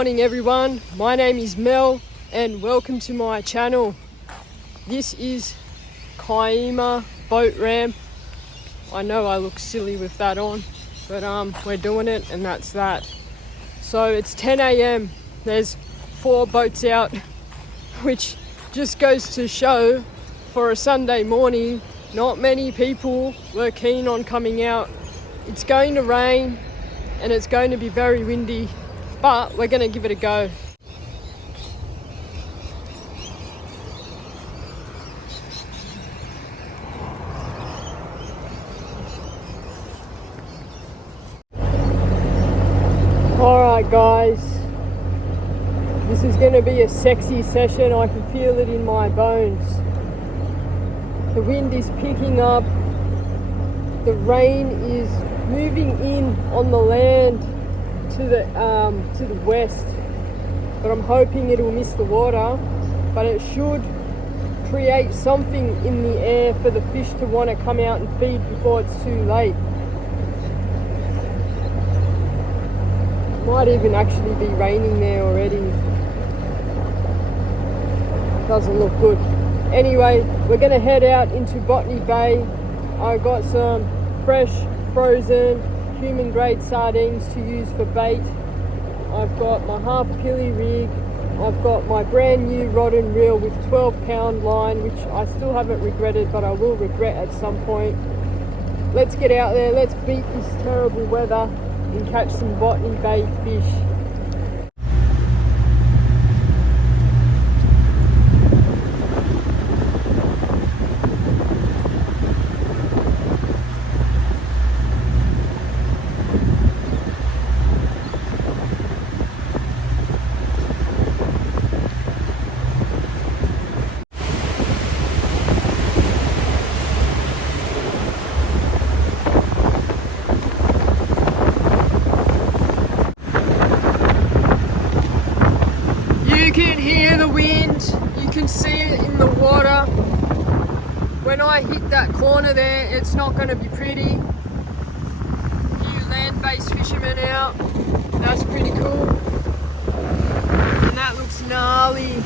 morning everyone, my name is Mel and welcome to my channel. This is Kiama boat ramp. I know I look silly with that on, but we're doing it and that's that. So it's 10 a.m. There's 4 boats out, which just goes to show for a Sunday morning, not many people were keen on coming out. It's going to rain and it's going to be very windy, but we're going to give it a go. Alright guys, this is going to be a sexy session. I can feel it in my bones. The wind is picking up, the rain is moving in on the land to the west, but I'm hoping it will miss the water, but it should create something in the air for the fish to want to come out and feed before it's too late. Might even actually be raining there already. Doesn't look good. Anyway, we're going to head out into Botany Bay. I got some fresh, frozen, human grade sardines to use for bait. I've got my half pilly rig. I've got my brand new rod and reel with 12-pound line, which I still haven't regretted, but I will regret at some point. Let's get out there, let's beat this terrible weather and catch some Botany Bay fish. You can hear the wind, you can see it in the water. When I hit that corner there, it's not going to be pretty. A few land-based fishermen out, that's pretty cool. And that looks gnarly.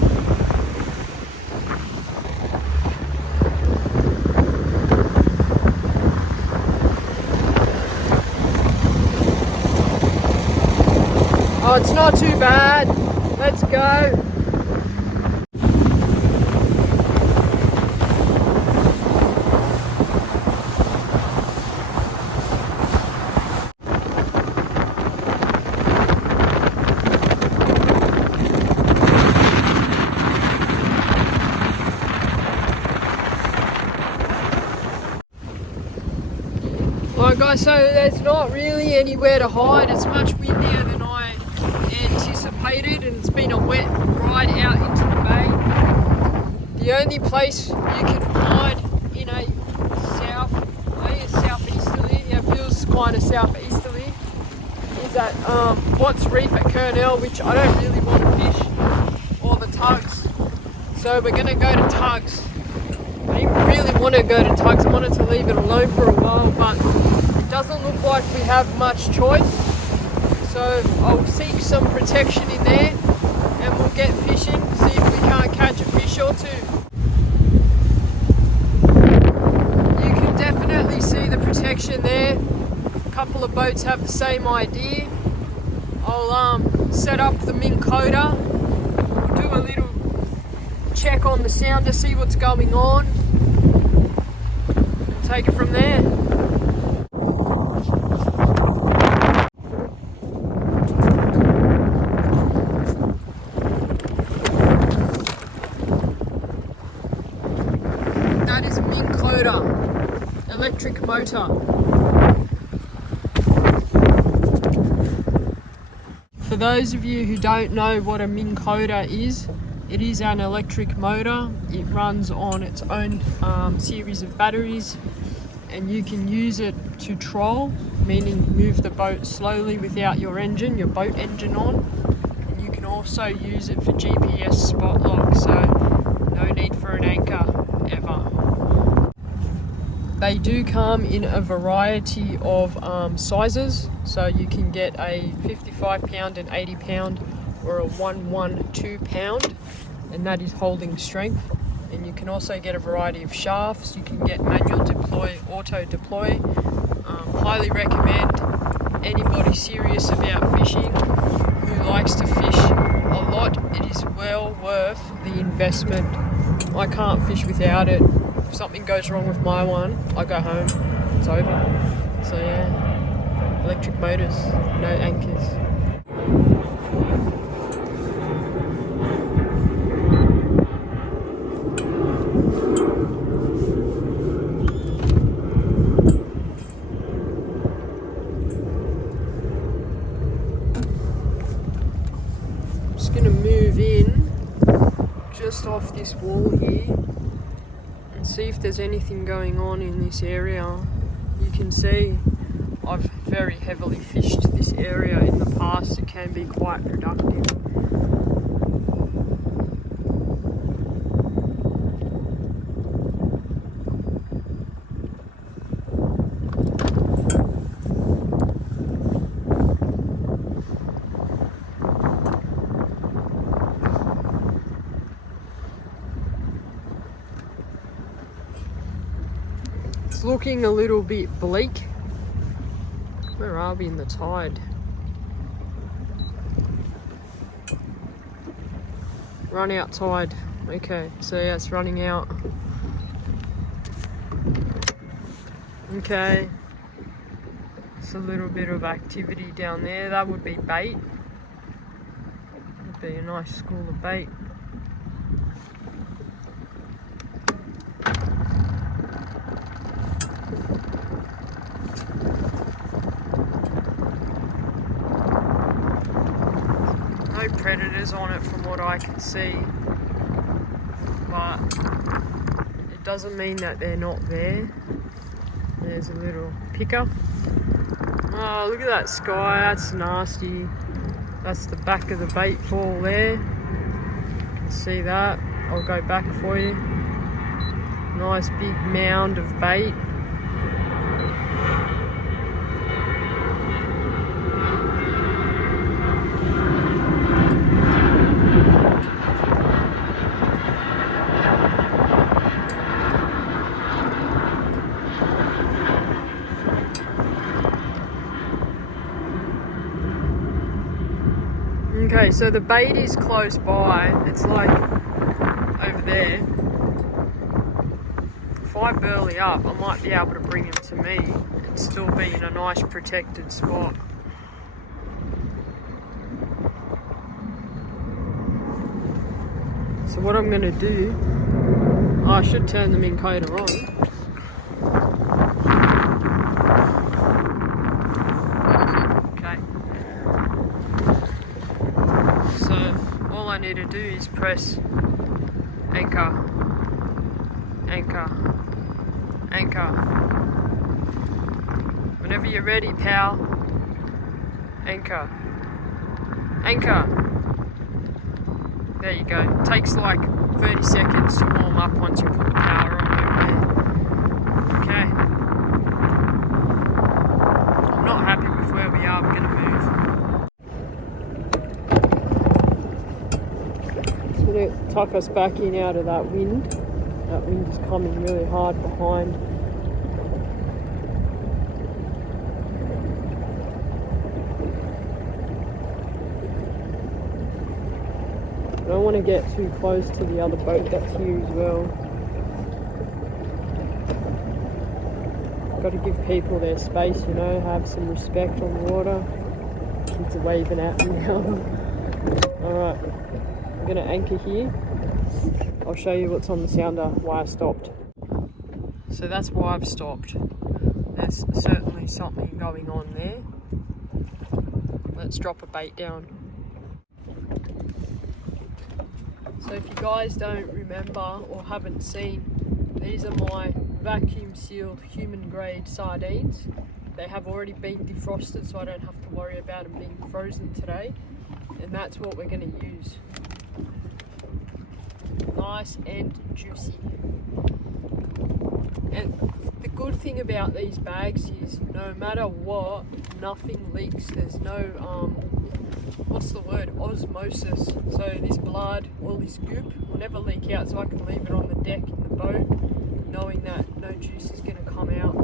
Oh, it's not too bad. Let's go. Alright guys, so there's not really anywhere to hide. It's much windier than I anticipated and it's been a wet ride out into the bay. The only place you can hide in a southeasterly, yeah, it feels kind of southeasterly, is at Watts Reef at Kurnell, which I don't really want to fish, or the Tugs. So we're going to go to Tugs. I didn't really want to go to Tugs, I wanted to leave it alone for a while, but it doesn't look like we have much choice. So I'll seek some protection in there and we'll get fishing, see if we can't catch a fish or two. You can definitely see the protection there. A couple of boats have the same idea. I'll set up the Minn Kota, we'll do a little check on the sounder, see what's going on, and take it from there. That is Minn Kota electric motor. For those of you who don't know what a Minn Kota is, it is an electric motor. It runs on its own series of batteries and you can use it to troll, meaning move the boat slowly without your boat engine on. And you can also use it for GPS spot lock, so no need for an anchor ever. They do come in a variety of sizes, so you can get a 55 pound and 80 pound or a 112 pound, and that is holding strength. And you can also get a variety of shafts. You can get manual deploy, auto deploy. Highly recommend anybody serious about fishing who likes to fish a lot. It is well worth the investment. I can't fish without it. If something goes wrong with my one, I go home. It's over. So yeah, electric motors, no anchors. Going to move in just off this wall here and see if there's anything going on in this area. You can see I've very heavily fished this area in the past. It can be quite productive. Looking a little bit bleak. Where are we in the tide? Run out tide. Okay, so yeah, it's running out. Okay. It's a little bit of activity down there. That would be bait. Would be a nice school of bait. No predators on it from what I can see, but it doesn't mean that they're not there. There's a little picker. Oh, look at that sky, that's nasty. That's the back of the bait fall there. You can see that. I'll go back for you. Nice big mound of bait. Okay, so the bait is close by. It's like over there. If I burley up, I might be able to bring him to me and still be in a nice protected spot. So what I'm going to do, I should turn the Minn Kota on. All I need to do is press anchor, anchor, anchor. Whenever you're ready, pal, anchor, anchor. There you go. It takes like 30 seconds to warm up once you put the power on over there. Okay. I'm not happy with where we are. We're going to move. Going to tuck us back in out of that wind. That wind is coming really hard behind. I don't want to get too close to the other boat that's here as well. Got to give people their space, you know, have some respect on the water. Kids are waving at me now. Alright. I'm going to anchor here. I'll show you what's on the sounder, why I stopped. So that's why I've stopped. There's certainly something going on there. Let's drop a bait down. So if you guys don't remember or haven't seen, these are my vacuum sealed human grade sardines. They have already been defrosted, so I don't have to worry about them being frozen today. And that's what we're going to use. Nice and juicy. And the good thing about these bags is no matter what, nothing leaks. There's no what's the word, osmosis. So this blood, all this goop will never leak out, so I can leave it on the deck in the boat knowing that no juice is going to come out.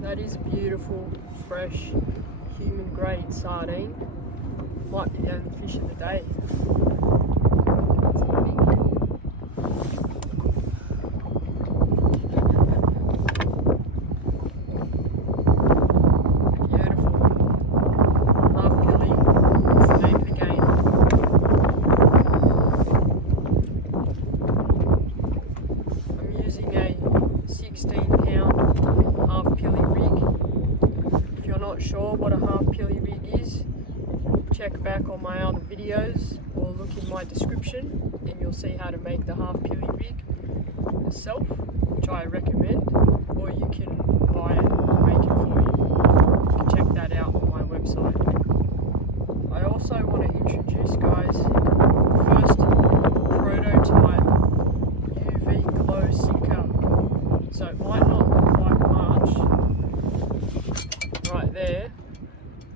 That is beautiful, fresh, human grade sardine. Might be the only fish of the day. Sure what a half pilly rig is, check back on my other videos or look in my description and you'll see how to make the half pilly rig yourself, which I recommend, or you can buy it or make it for you. You can check that out on my website. I also want to introduce, guys, the first prototype UV glow sinker. So it might not look like much right there,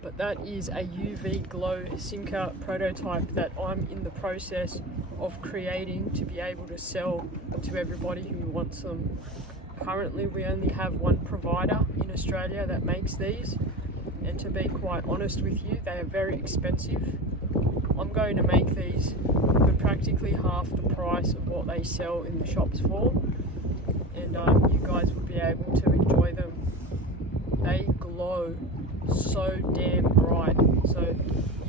but that is a UV glow sinker prototype that I'm in the process of creating to be able to sell to everybody who wants them. Currently we only have one provider in Australia that makes these, and to be quite honest with you, they are very expensive. I'm going to make these for practically half the price of what they sell in the shops for, and you guys will be able to enjoy them. They glow so damn bright. So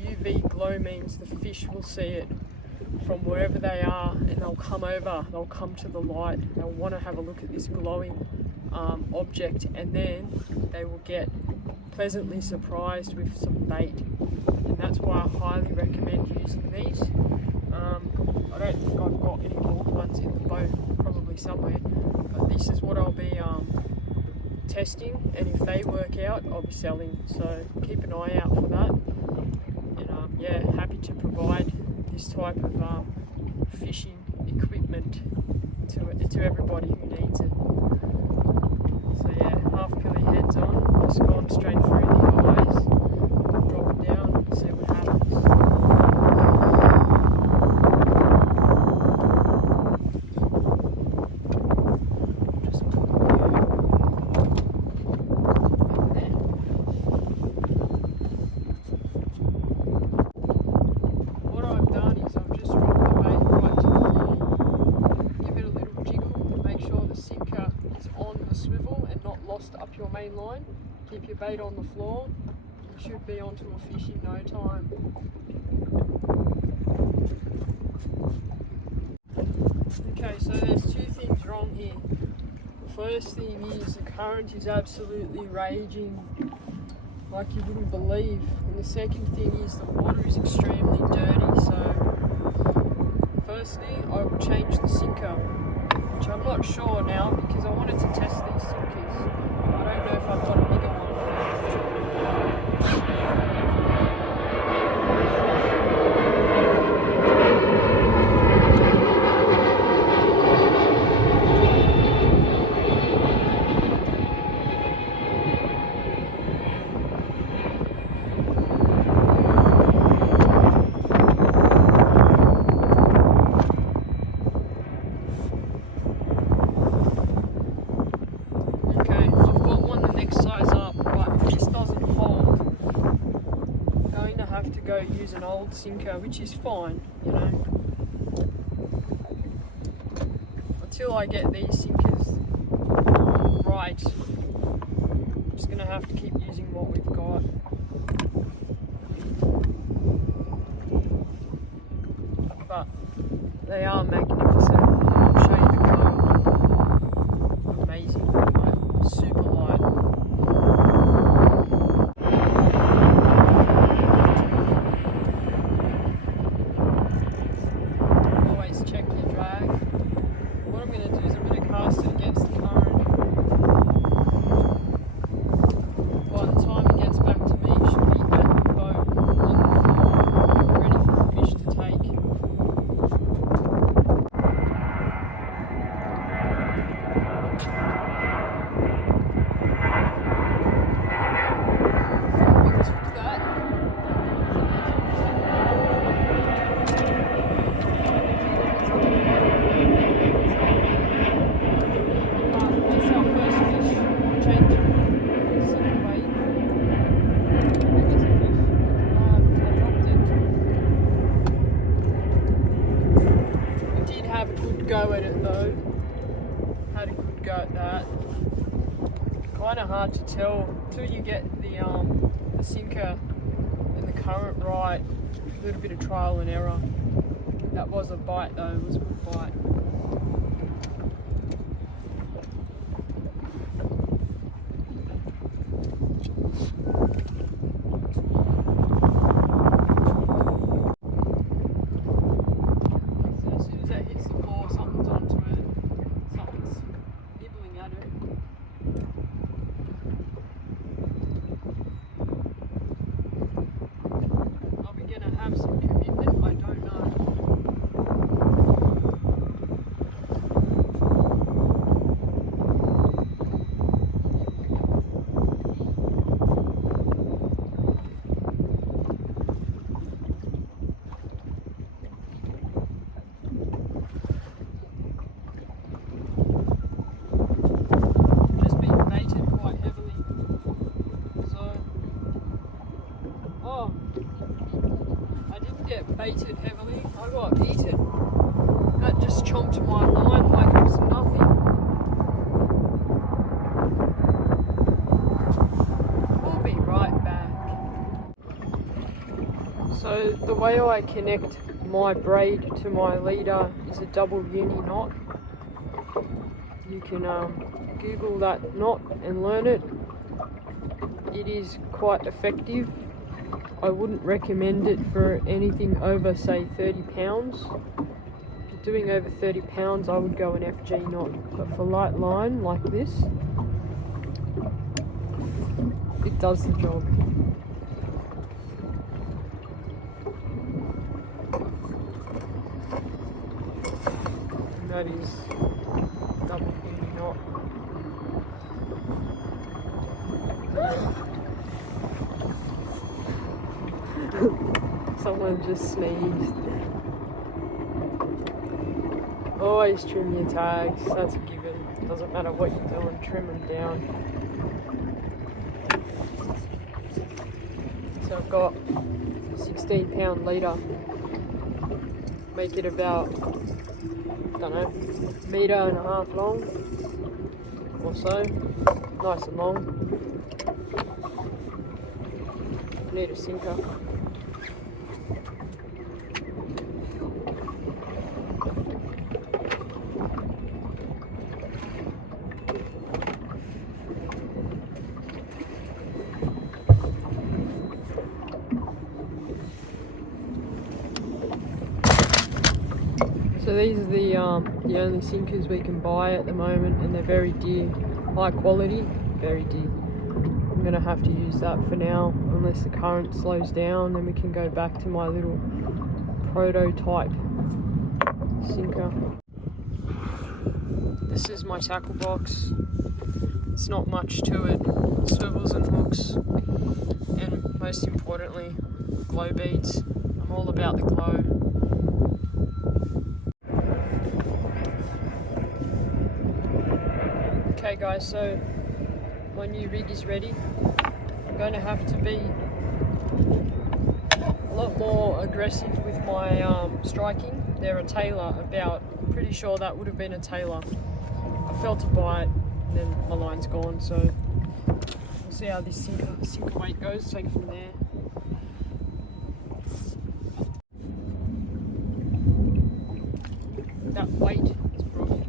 UV glow means the fish will see it from wherever they are, and they'll come over, they'll come to the light, they'll want to have a look at this glowing object, and then they will get pleasantly surprised with some bait, and that's why I highly recommend using these. I don't think I've got any more ones in the boat, probably somewhere, but this is what I'll be testing, and if they work out, I'll be selling, so keep an eye out for that. And yeah, happy to provide this type of fishing equipment to everybody who needs it. So yeah, half pilly heads on, just gone straight through the eyes, drop it down, see what happens. Up your main line, keep your bait on the floor, you should be onto a fish in no time. Okay, so there's two things wrong here. The first thing is the current is absolutely raging like you wouldn't believe, and the second thing is the water is extremely dirty. So firstly, I will change the sinker, which I'm not sure now because I wanted to test these sinkers. I don't know if I've got a bigger one. To go use an old sinker, which is fine, you know, until I get these sinkers right. I'm just gonna have to keep using what we've got. But they are magnificent. I'll show you the glow. Amazing, like, super light. By the time it gets back to me, it should be at the boat on the floor, ready for kind of hard to tell till you get the sinker and the current right. A little bit of trial and error. That was a bite though, it was a good bite. So as soon as that hits the floor, something's onto it. Something's nibbling at it. Are we going to have some commitment? I don't know. Just being baited quite heavily. So, oh, I didn't get baited heavily, I got eaten. That just chomped my line like it was nothing. We'll be right back. So the way I connect my braid to my leader is a double uni knot. You can Google that knot and learn it. It is quite effective. I wouldn't recommend it for anything over say 30 pounds. If you're doing over 30 pounds I would go an FG knot, but for light line like this, it does the job. And that is double uni knot. Someone just sneezed. Always trim your tags, that's a given. Doesn't matter what you're doing, trim them down. So I've got a 16-pound leader. Make it about, I don't know, metre and a half long or so. Nice and long. Need a sinker. So these are the only sinkers we can buy at the moment, and they're very dear. High quality, very dear. I'm gonna have to use that for now, unless the current slows down, then we can go back to my little prototype sinker. This is my tackle box. It's not much to it. Swivels and hooks, and most importantly, glow beads. I'm all about the glow. Okay guys, so my new rig is ready. I'm going to have to be a lot more aggressive with my striking. They're a tailor about, pretty sure that would have been a tailor. I felt a bite, then my line's gone, so we'll see how this sinker weight goes, take it from there. That weight is brilliant.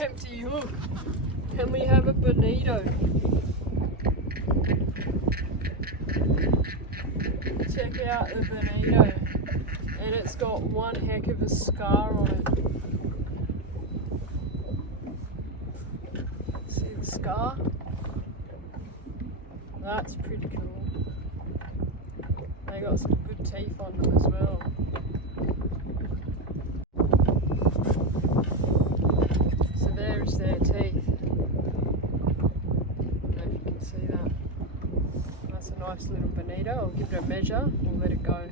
empty hook and we have a bonito. Check out the bonito, and it's got one heck of a scar on it. See the scar? That's pretty cool. They got some good teeth on them as well. So there's their teeth. I don't know if you can see that. That's a nice little bonito. I'll give it a measure. We'll let it go.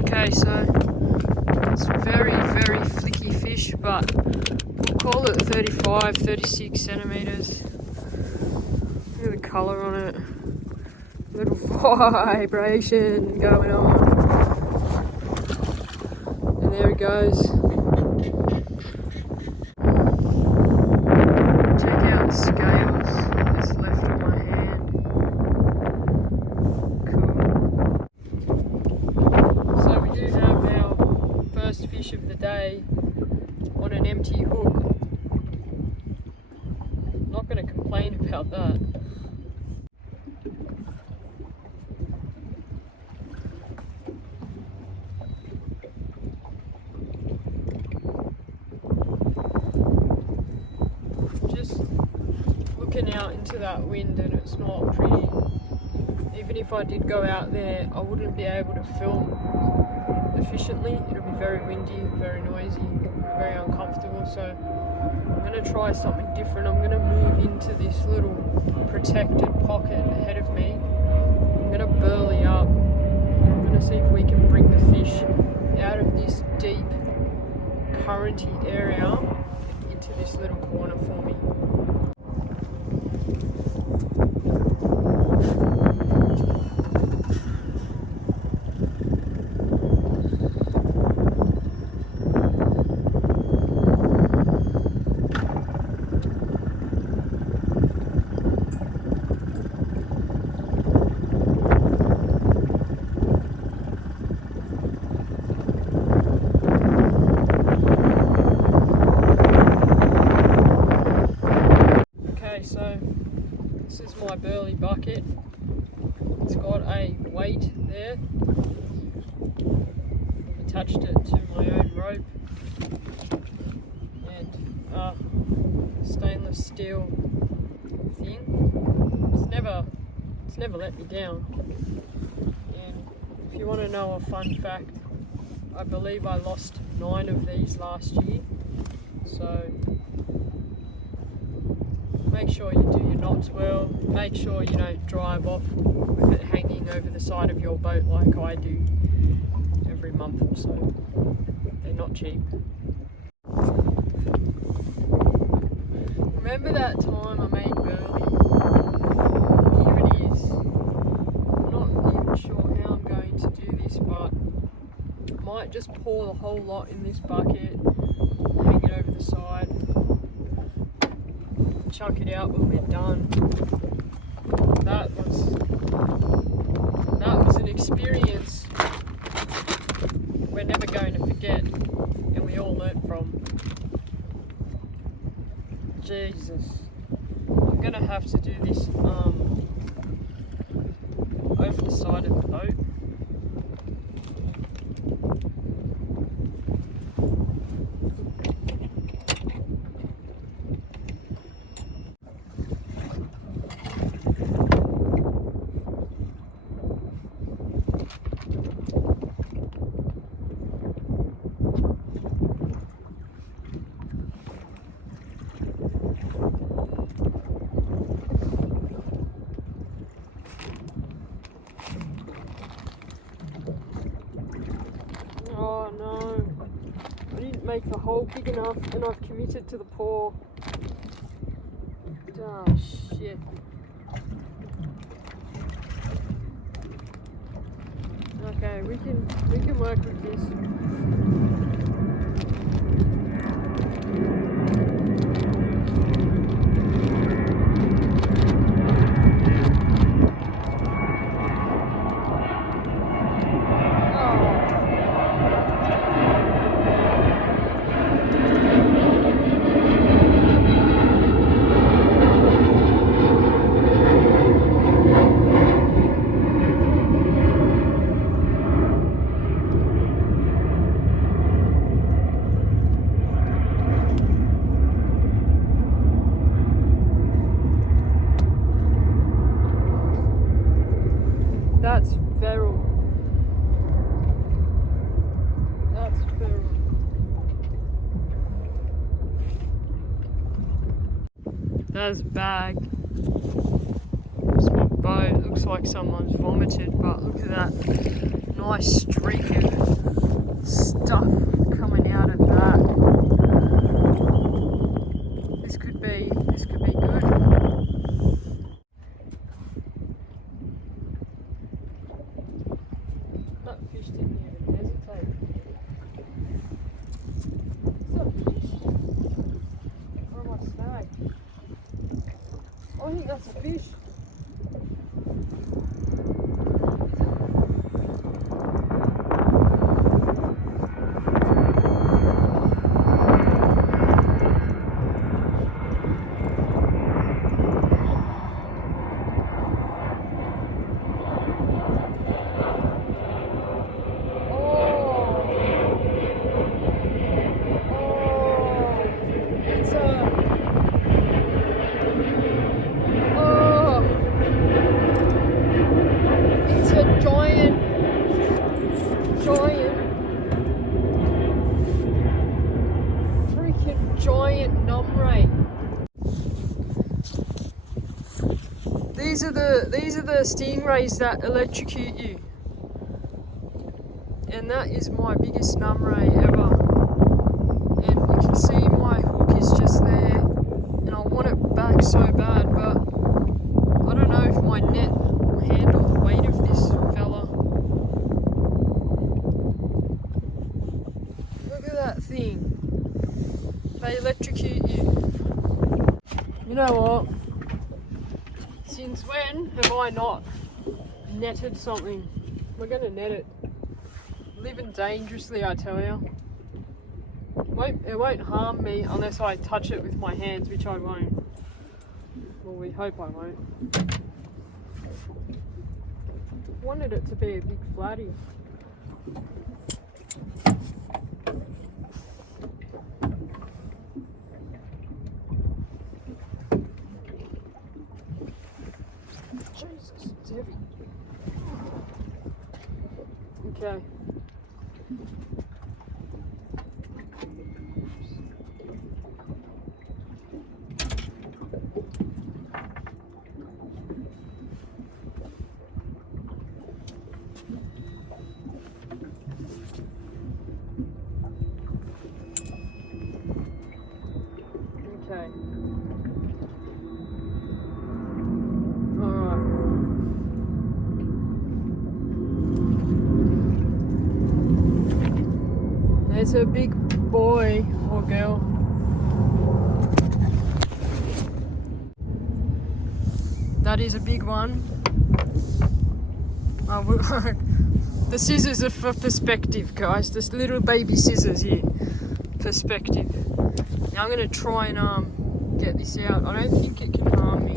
Okay, so it's very, very flicky fish, but we'll call it 35, 36 centimetres. Look at the colour on it. Little vibration going on. And there it goes. Check out the scales that's left on my hand. Cool. So we do have our first fish of the day on an empty hook. Not going to complain about that. Out into that wind, and it's not pretty. Even if I did go out there, I wouldn't be able to film efficiently. It'll be very windy, very noisy, very uncomfortable. So I'm going to try something different. I'm going to move into this little protected pocket ahead of me. I'm going to burley up. I'm going to see if we can bring the fish out of this deep currenty area into this little corner for me. So this is my burley bucket. It's got a weight there. I've attached it to my own rope and a stainless steel thing. It's never let me down. And if you want to know a fun fact, I believe I lost 9 of these last year. So make sure you do your knots well. Make sure you don't drive off with it hanging over the side of your boat like I do every month or so. They're not cheap. Remember that time I made burley? Here it is. I'm not even sure how I'm going to do this, but I might just pour the whole lot in this bucket, hang it over the side, chuck it out when we're done. That was an experience we're never going to forget, and we all learnt from. Jesus, I'm gonna have to do this over the side of the boat. Oh no, I didn't make the hole big enough and I've committed to the pour. Oh shit. Okay, we can work with this. That's bag. It's my boat. It looks like someone's vomited, but look at that nice streak of stuff coming out of that. This could be good. That fish didn't even hesitate. Is that a fish? Or am I snag? I think that's a fish. Giant numray. These are the stingrays that electrocute you, and that is my biggest numray ever. And you can see my hook is just there, and I want it back so bad, but I don't know if my net will handle the weight of this fella. Look at that thing. They electrocute you. You know what? Since when have I not netted something? We're gonna net it. Living dangerously, I tell you. It won't harm me unless I touch it with my hands, which I won't. Well, we hope I won't. Wanted it to be a big flatty. Jesus, it's heavy. Okay. Okay. Alright. There's a big boy or girl. That is a big one. The scissors are for perspective, guys. This little baby scissors here. Perspective. Now I'm going to try and get this out. I don't think it can harm me.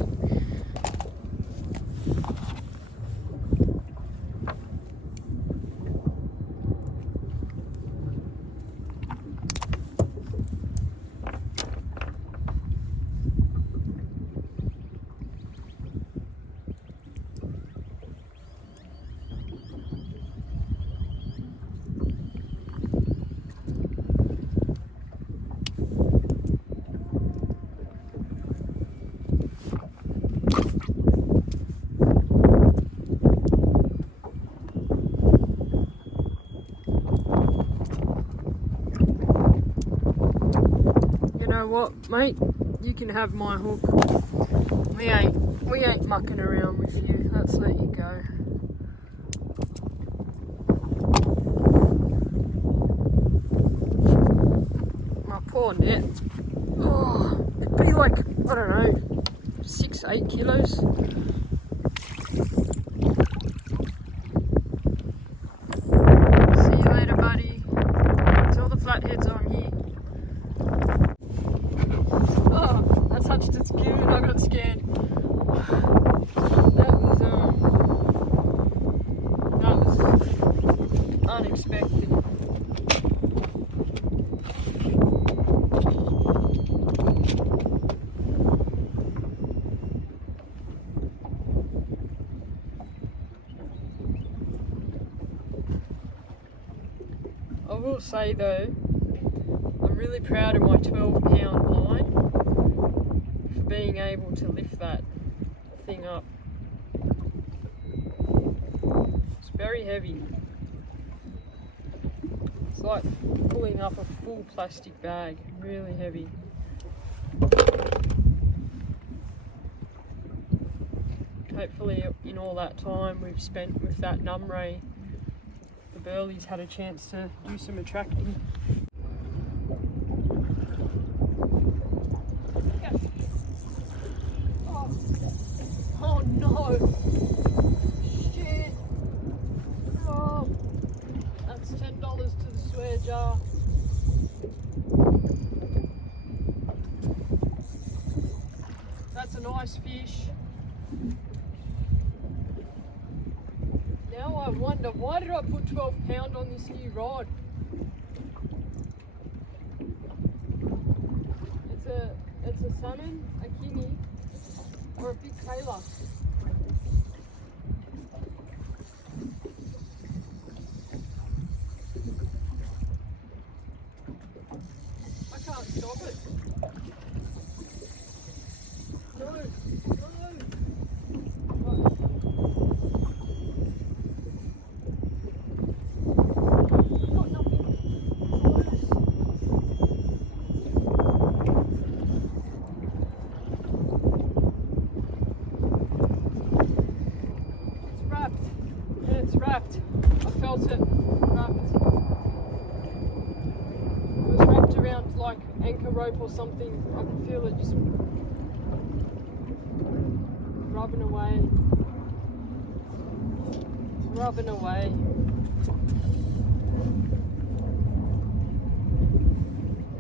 You know what, mate? You can have my hook. We ain't mucking around with you. Let's let you go. My poor net. Oh, it'd be like, I don't know, 6-8 kilos. See you later, buddy. It's all the flatheads on here. Oh, I touched its cue and I got scared. That was unexpected. I will say though, I'm really proud of my 12-pound line. being able to lift that thing up. It's very heavy. It's like pulling up a full plastic bag, really heavy. Hopefully in all that time we've spent with that numray, the burleys had a chance to do some attracting. Oh no! Shit! Oh, that's $10 to the swear jar. That's a nice fish. Now I wonder, why did I put 12 pound on this new rod? It's a salmon, a kingy, or a big Kayla. I can't stop it. No, no. Got nothing. It's wrapped. Yeah, it's wrapped. I felt it wrapped. It was wrapped around like anchor rope or something. I could feel it just rubbing away. Rubbing away.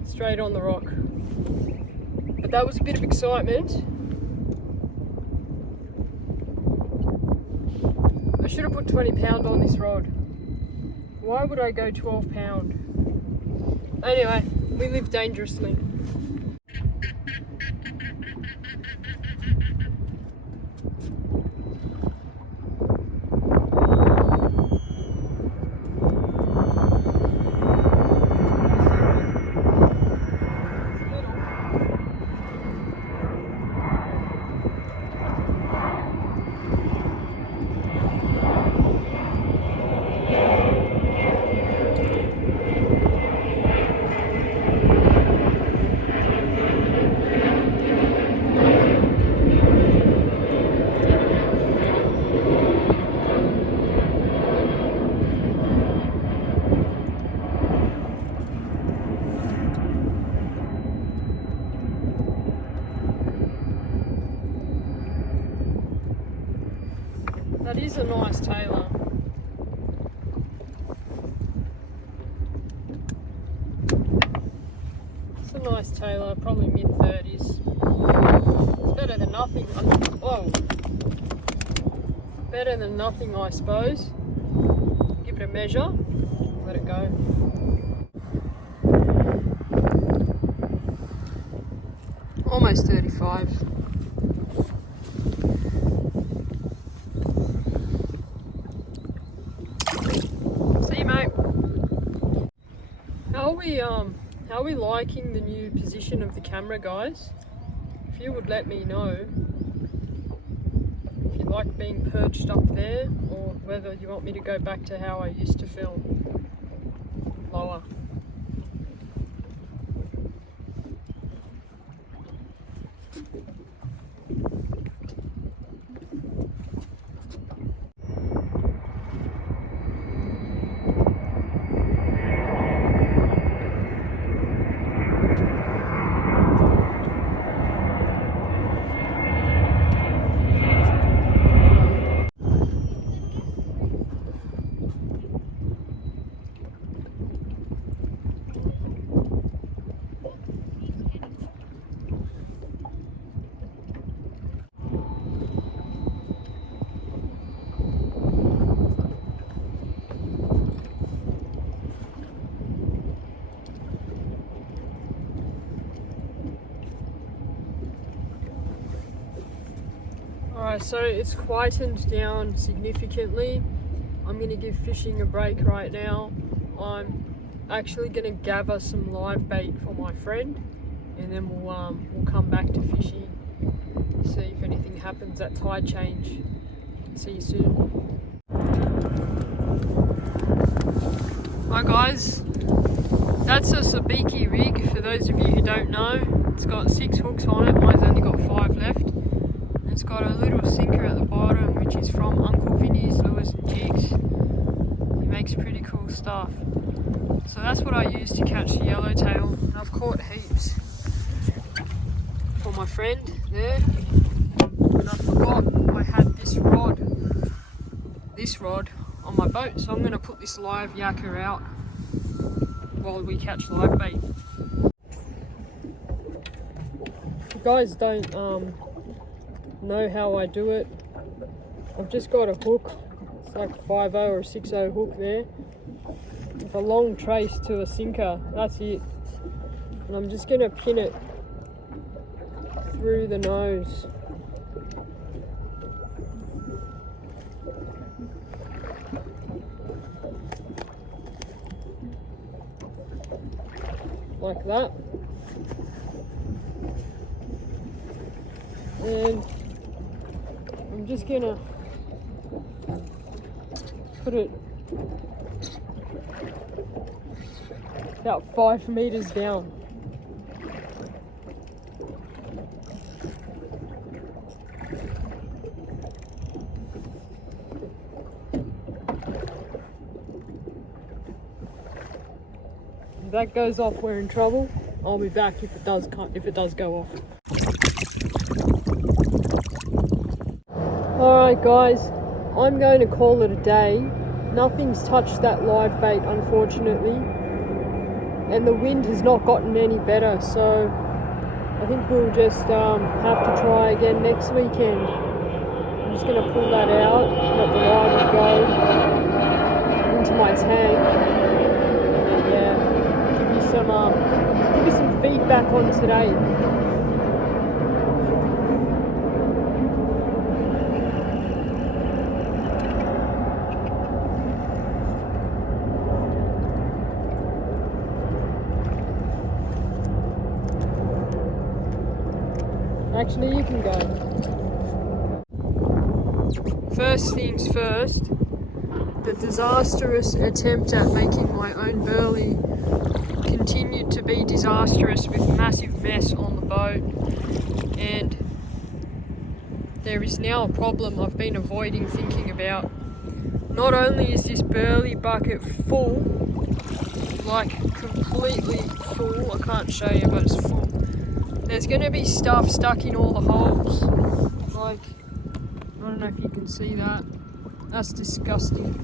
Straight on the rock. But that was a bit of excitement. I should have put 20 pound on this rod. Why would I go 12 pound? Anyway, we live dangerously. That is a nice tailor. It's a nice tailor, probably mid-30s. It's better than nothing. Whoa. Better than nothing, I suppose. Give it a measure. Let it go. Almost 35. How are we liking the new position of the camera, guys? If you would let me know if you like being perched up there or whether you want me to go back to how I used to film, lower. Alright, so it's quietened down significantly. I'm going to give fishing a break right now. I'm actually going to gather some live bait for my friend, and then we'll come back to fishing. see if anything happens at tide change. See you soon. Hi guys, that's a sabiki rig for those of you who don't know. It's got 6 hooks on it, mine's only got 5 left. And it's got a little sinker at the bottom which is from Uncle Vinny's Lures and Jigs. He makes pretty cool stuff. So that's what I use to catch the yellowtail. And I've caught heaps for my friend there. And I forgot I had this rod on my boat, so I'm going to put this live yakka out while we catch live bait. If you guys don't know how I do it, I've just got a hook. It's like a 5/0 or a 6/0 hook there with a long trace to a sinker. That's it. And I'm just going to pin it through the nose. Like that. And I'm just gonna put it about 5 meters down. If that goes off, we're in trouble. I'll be back if it does go off. Alright guys, I'm going to call it a day. Nothing's touched that live bait unfortunately, and the wind has not gotten any better, so I think we'll just have to try again next weekend. I'm just going to pull that out, let the live go into my tank, and then yeah, give you some feedback on today. Actually, you can go. First things first, the disastrous attempt at making my own burley continued to be disastrous with massive mess on the boat, and there is now a problem I've been avoiding thinking about. Not only is this burley bucket full, like completely full, I can't show you but it's full. There's going to be stuff stuck in all the holes, like, I don't know if you can see that, that's disgusting.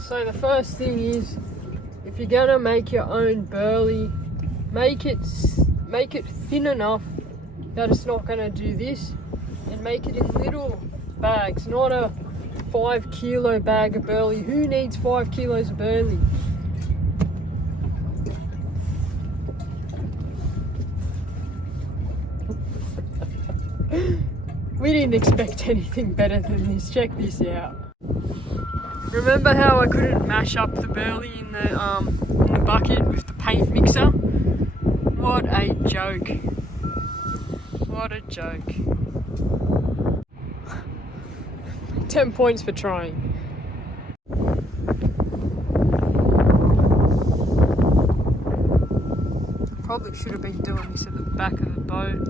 So the first thing is, if you're going to make your own burley, make it thin enough that it's not going to do this, and make it in little bags, not a 5 kilo bag of burley. Who needs 5 kilos of burley? We didn't expect anything better than this. Check this out. Remember how I couldn't mash up the burley in the bucket with the paint mixer? What a joke. What a joke. 10 points for trying. Probably should have been doing this at the back of the boat.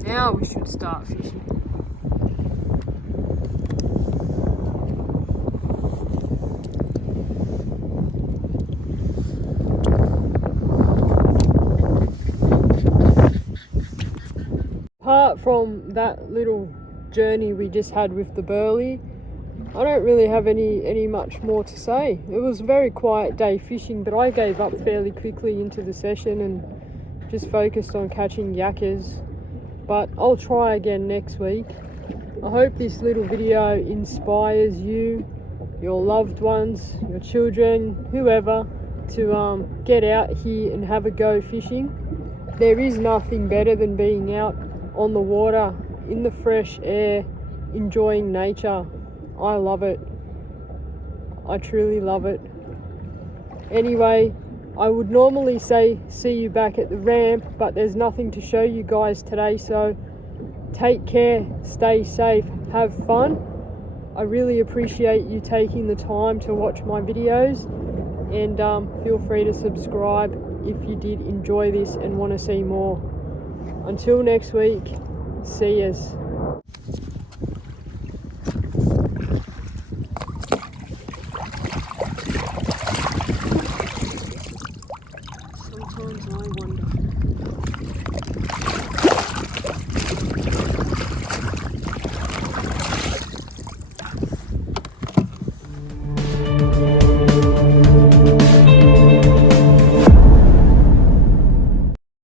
Now we should start fishing. Apart from that little journey we just had with the burley, I don't really have any much more to say. It was a very quiet day fishing, but I gave up fairly quickly into the session and just focused on catching yakkers. But I'll try again next week. I hope this little video inspires you, your loved ones, your children, whoever, to get out here and have a go fishing. There is nothing better than being out on the water in the fresh air, enjoying nature. I love it. I truly love it. Anyway, I would normally say see you back at the ramp, but there's nothing to show you guys today, so take care, stay safe, have fun. I really appreciate you taking the time to watch my videos, and feel free to subscribe if you did enjoy this and want to see more. Until next week, see yous.